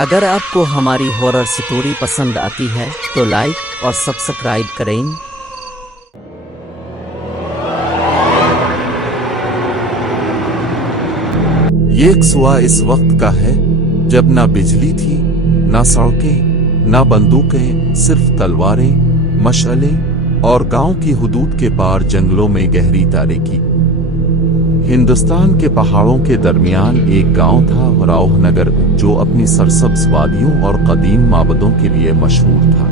اگر آپ کو ہماری ہارر سٹوری پسند آتی ہے تو لائک اور سبسکرائب کریں۔ یہ ایک صبح اس وقت کا ہے جب نہ بجلی تھی، نہ سڑکیں، نہ بندوقیں، صرف تلواریں، مشعلیں اور گاؤں کی حدود کے پار جنگلوں میں گہری تاریکی۔ ہندوستان کے پہاڑوں کے درمیان ایک گاؤں تھا، راؤہ نگر، جو اپنی سرسبز وادیوں اور قدیم معبدوں کے لیے مشہور تھا۔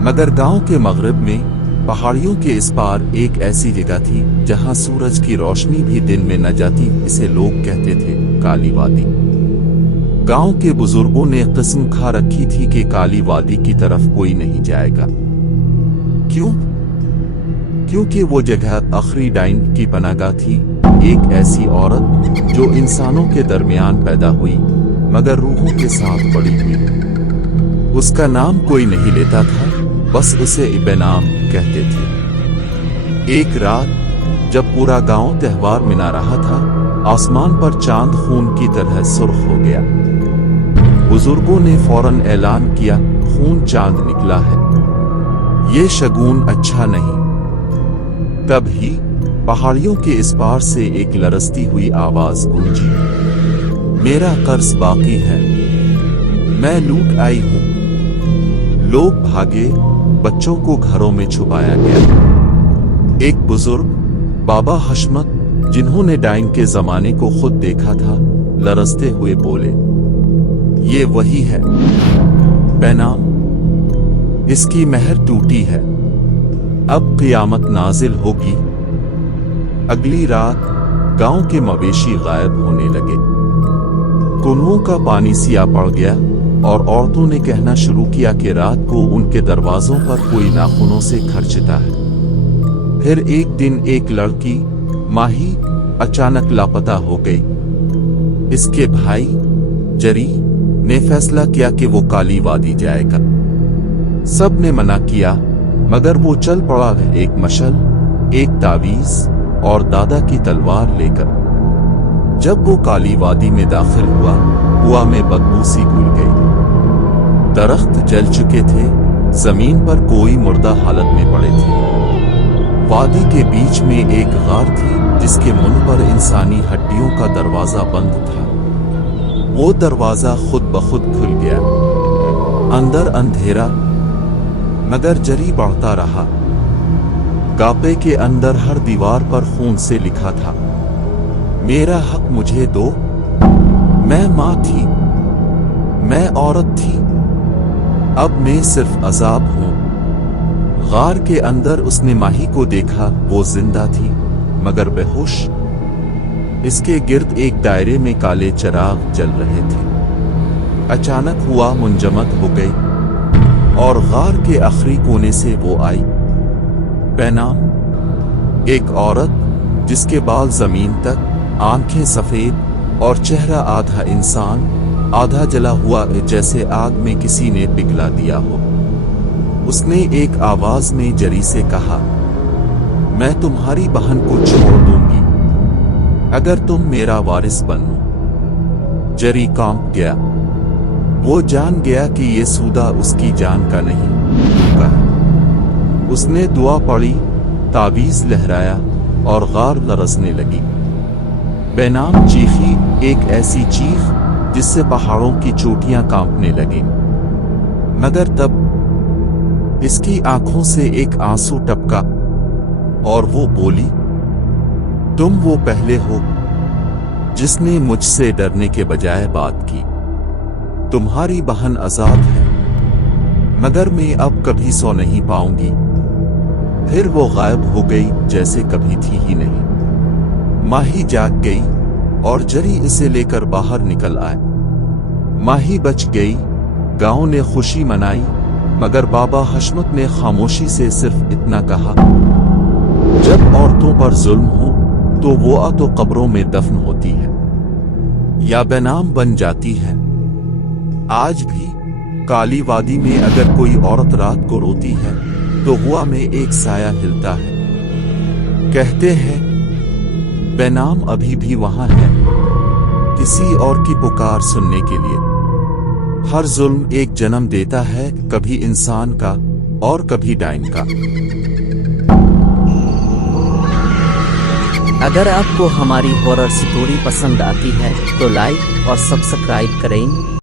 مگر گاؤں کے مغرب میں پہاڑیوں کے اس پار ایک ایسی جگہ تھی جہاں سورج کی روشنی بھی دن میں نہ جاتی، اسے لوگ کہتے تھے کالی وادی۔ گاؤں کے بزرگوں نے قسم کھا رکھی تھی کہ کالی وادی کی طرف کوئی نہیں جائے گا۔ کیونکہ وہ جگہ آخری ڈائن کی پناہ گاہ تھی، ایک ایسی عورت جو انسانوں کے درمیان پیدا ہوئی مگر روحوں کے ساتھ بڑی ہوئی۔ اس کا نام کوئی نہیں لیتا تھا، بس اسے بے نام کہتے تھے۔ ایک رات جب پورا گاؤں تہوار منا رہا تھا، آسمان پر چاند خون کی طرح سرخ ہو گیا۔ بزرگوں نے فوراً اعلان کیا، خون چاند نکلا ہے، یہ شگون اچھا نہیں۔ تب ہی پہاڑیوں کے اس پار سے ایک لرزتی ہوئی آواز گونجی، میرا قرض باقی ہے، میں لوٹ آئی ہوں۔ لوگ بھاگے، بچوں کو گھروں میں چھپایا گیا۔ ایک بزرگ بابا حشمت، جنہوں نے ڈائن کے زمانے کو خود دیکھا تھا، لرزتے ہوئے بولے، یہ وہی ہے بے نام، اس کی مہر ٹوٹی ہے، اب قیامت نازل ہوگی۔ اگلی رات گاؤں کے مویشی غائب ہونے لگے، کنووں کا پانی سیاہ پڑ گیا اور عورتوں نے کہنا شروع کیا کہ رات کو ان کے دروازوں پر کوئی ناخنوں سے کھرچتا ہے۔ پھر ایک دن ایک لڑکی ماہی اچانک لاپتہ ہو گئی۔ اس کے بھائی جری نے فیصلہ کیا کہ وہ کالی وادی جائے گا۔ سب نے منع کیا مگر وہ چل پڑا، ایک مشعل، ایک تعویذ اور دادا کی تلوار لے کر۔ جب وہ کالی وادی میں داخل ہوا میں بدبو سی گھل گئی۔ درخت جل چکے تھے، زمین پر کوئی مردہ حالت میں پڑے تھے۔ وادی کے بیچ میں ایک غار تھی جس کے منہ پر انسانی ہڈیوں کا دروازہ بند تھا۔ وہ دروازہ خود بخود کھل گیا۔ اندر اندھیرا مگر جری بڑھتا رہا۔ گاپے کے اندر ہر دیوار پر خون سے لکھا تھا، میرا حق مجھے دو، میں ماں تھی، میں عورت تھی، اب میں صرف عذاب ہوں۔ غار کے اندر اس نے ماہی کو دیکھا، وہ زندہ تھی مگر بے ہوش۔ اس کے گرد ایک دائرے میں کالے چراغ جل رہے تھے۔ اچانک ہوا منجمد ہو گئی اور غار کے آخری کونے سے وہ آئی، بے نام، ایک عورت جس کے بال زمین تک، آنکھیں سفید اور چہرہ آدھا انسان آدھا جلا ہوا جیسے آگ میں کسی نے پگھلا دیا ہو۔ اس نے ایک آواز میں جری سے کہا، میں تمہاری بہن کو چھوڑ دوں گی اگر تم میرا وارث بنو۔ جری کانپ گیا، وہ جان گیا کہ یہ سودا اس کی جان کا نہیں ہے۔ اس نے دعا پڑھی، تعویذ لہرایا اور غار لرزنے لگی۔ بے نام چیخی، ایک ایسی چیخ جس سے پہاڑوں کی چوٹیاں کانپنے لگیں۔ مگر تب اس کی آنکھوں سے ایک آنسو ٹپکا اور وہ بولی، تم وہ پہلے ہو جس نے مجھ سے ڈرنے کے بجائے بات کی۔ تمہاری بہن آزاد ہے مگر میں اب کبھی سو نہیں پاؤں گی۔ پھر وہ غائب ہو گئی جیسے کبھی تھی ہی نہیں۔ ماہی جاگ گئی اور جری اسے لے کر باہر نکل آئے۔ ماہی بچ گئی، گاؤں نے خوشی منائی، مگر بابا حشمت نے خاموشی سے صرف اتنا کہا، جب عورتوں پر ظلم ہو تو وہ تو قبروں میں دفن ہوتی ہے یا بے نام بن جاتی ہے۔ آج بھی کالی وادی میں اگر کوئی عورت رات کو روتی ہے تو ہوا میں ایک سایہ ہلتا ہے۔ کہتے ہیں بے نام ابھی بھی وہاں ہے، کسی اور کی پکار سننے کے لیے۔ ہر ظلم ایک جنم دیتا ہے، کبھی انسان کا اور کبھی ڈائن کا۔ اگر آپ کو ہماری ہارر سٹوری پسند آتی ہے تو لائک اور سبسکرائب کریں۔